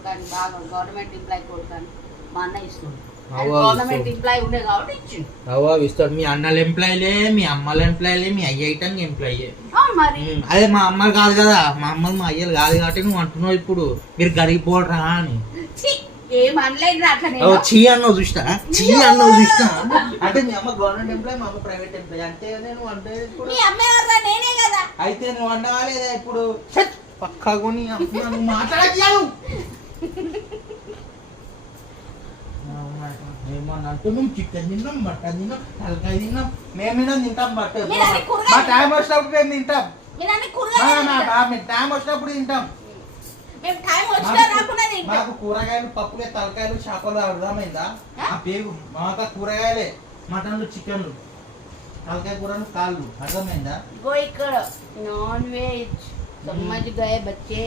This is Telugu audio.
కొడుకాని బాగా గవర్నమెంట్ ఎంప్లాయ్ కొడుకాని మా అన్న ఇస్తుంది అవ్వ గవర్నమెంట్ ఎంప్లాయ్ ఉండే కాబట్టి ఇచ్చిండు. ఇస్తాడు. మీ అన్నల ఎంప్లాయీలే, మీ అమ్మల ఎంప్లాయీలే, మీ అయ్య ఐటం ఎంప్లాయీ. అవును మరి అదే మా అమ్మలు కాదు కదా, మా అమ్మలు మా అయ్యలు కాదు కాబట్టి నువ్వు అంటున్నావు ఇప్పుడు మీరు గడిగిపోడరా అని. ఏమనలేదు అట్లా చీ అన్నావు చూస్తా, చీ అన్నావు చూస్తా. అంటే మీ అమ్మ గవర్నమెంట్ ఎంప్లాయీ, మా అమ్మ ప్రైవేట్ ఎంప్లాయీ అంటే నేను అంటే ఇప్పుడు మీ అమ్మ ఎవరా నేనే కదా. అయితే నువ్వు అన్నావా లేదా ఇప్పుడు పక్కా కొని మాట్లాడచ్చు ఏమన్నంటూ మేము చికెన్ తిన్నాం, మటన్ తిన్నాం, తలకాయ తిన్నాం, మేము తింటాం. బట్ మా టైం వచ్చినప్పుడు మేము తింటాం, టైం వచ్చినప్పుడు తింటాం. మాకు కూరగాయలు, పప్పులే, తలకాయలు, చేపలు అర్థమైందా? ఆ పేరు మాకు కూరగాయలే, మటన్లు, చికెన్లు, తలకాయ కూరలు, కాళ్ళు అర్థమైందా? ఇక్కడ నాన్ వెజ్ समझ गए बच्चे।